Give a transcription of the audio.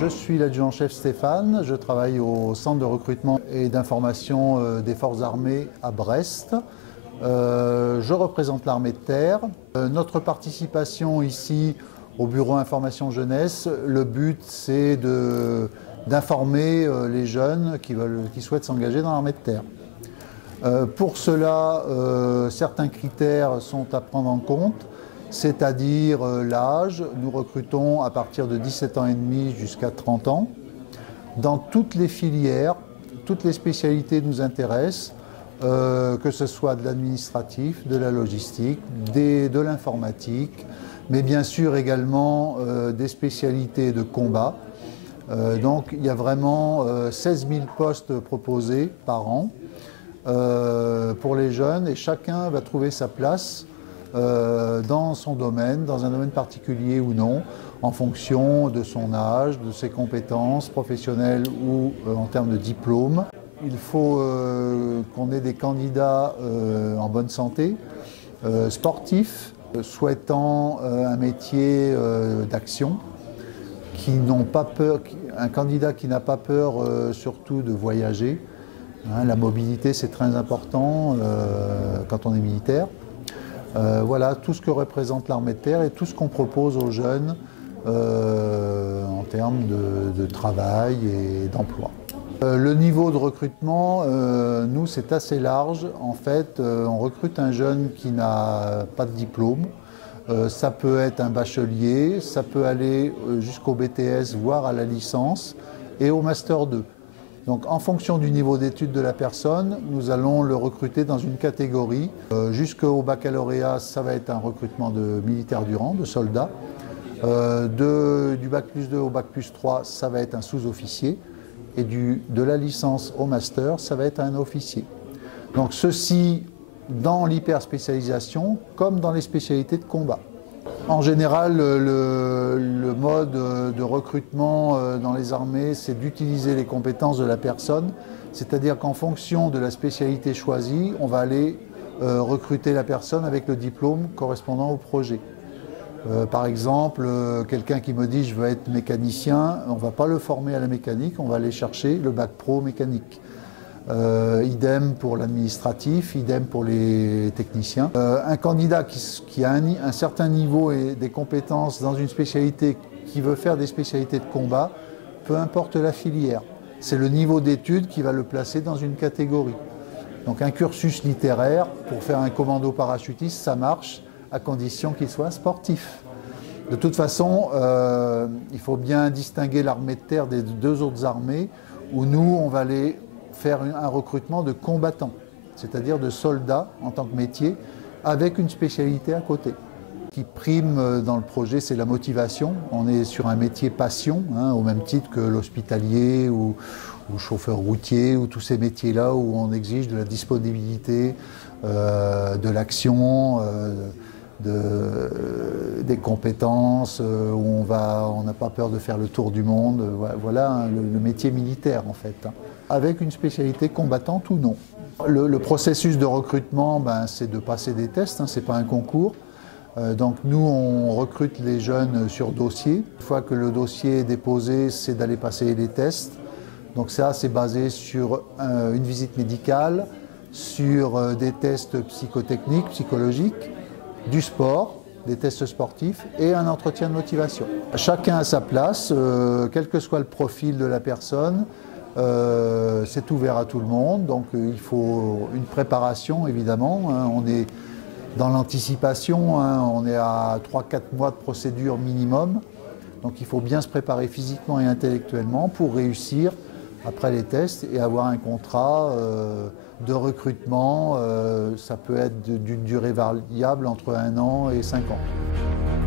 Je suis l'adjudant-chef Stéphane, je travaille au centre de recrutement et d'information des forces armées à Brest. Je représente l'armée de terre. Notre participation ici au bureau information jeunesse, le but c'est d'informer les jeunes qui souhaitent s'engager dans l'armée de terre. Pour cela, certains critères sont à prendre en compte, c'est-à-dire l'âge. Nous recrutons à partir de 17 ans et demi jusqu'à 30 ans. Dans toutes les filières, toutes les spécialités nous intéressent, que ce soit de l'administratif, de la logistique, de l'informatique, mais bien sûr également des spécialités de combat. Donc il y a vraiment 16 000 postes proposés par an pour les jeunes et chacun va trouver sa place dans son domaine, dans un domaine particulier ou non, en fonction de son âge, de ses compétences professionnelles ou en termes de diplôme. Il faut qu'on ait des candidats en bonne santé, sportifs, souhaitant un métier d'action, qui n'ont pas peur, un candidat qui n'a pas peur surtout de voyager. La mobilité c'est très important quand on est militaire. Voilà tout ce que représente l'armée de terre et tout ce qu'on propose aux jeunes en termes de travail et d'emploi. Le niveau de recrutement, nous, c'est assez large. En fait, on recrute un jeune qui n'a pas de diplôme. Ça peut être un bachelier, ça peut aller jusqu'au BTS, voire à la licence, et au Master 2. Donc, en fonction du niveau d'études de la personne, nous allons le recruter dans une catégorie. Jusqu'au baccalauréat, ça va être un recrutement de militaires du rang, de soldats. Du Bac+2 au Bac+3, ça va être un sous-officier. Et de la licence au master, ça va être un officier. Donc ceci dans l'hyperspécialisation comme dans les spécialités de combat. En général, le mode de recrutement dans les armées, c'est d'utiliser les compétences de la personne, c'est-à-dire qu'en fonction de la spécialité choisie, on va aller recruter la personne avec le diplôme correspondant au projet. Par exemple, quelqu'un qui me dit « je veux être mécanicien », on ne va pas le former à la mécanique, on va aller chercher le bac pro mécanique. Idem pour l'administratif, idem pour les techniciens. Un candidat qui a un certain niveau et des compétences dans une spécialité, qui veut faire des spécialités de combat, peu importe la filière. C'est le niveau d'études qui va le placer dans une catégorie. Donc un cursus littéraire pour faire un commando parachutiste, ça marche, à condition qu'il soit sportif. De toute façon, il faut bien distinguer l'armée de terre des deux autres armées, où nous, on va aller faire un recrutement de combattants, c'est-à-dire de soldats en tant que métier, avec une spécialité à côté. Ce qui prime dans le projet, c'est la motivation. On est sur un métier passion, au même titre que l'hospitalier ou chauffeur routier, ou tous ces métiers-là où on exige de la disponibilité, de l'action, des compétences, où on n'a pas peur de faire le tour du monde. Voilà le métier militaire en fait, avec une spécialité combattante ou non. Le processus de recrutement, c'est de passer des tests, ce n'est pas un concours. Donc nous, on recrute les jeunes sur dossier. Une fois que le dossier est déposé, c'est d'aller passer les tests. Donc ça, c'est basé sur une visite médicale, sur des tests psychotechniques, psychologiques, du sport, des tests sportifs et un entretien de motivation. Chacun à sa place, quel que soit le profil de la personne, c'est ouvert à tout le monde, donc il faut une préparation évidemment. On est dans l'anticipation, on est à 3-4 mois de procédure minimum, donc il faut bien se préparer physiquement et intellectuellement pour réussir après les tests et avoir un contrat de recrutement. Ça peut être d'une durée variable entre 1 an et 5 ans.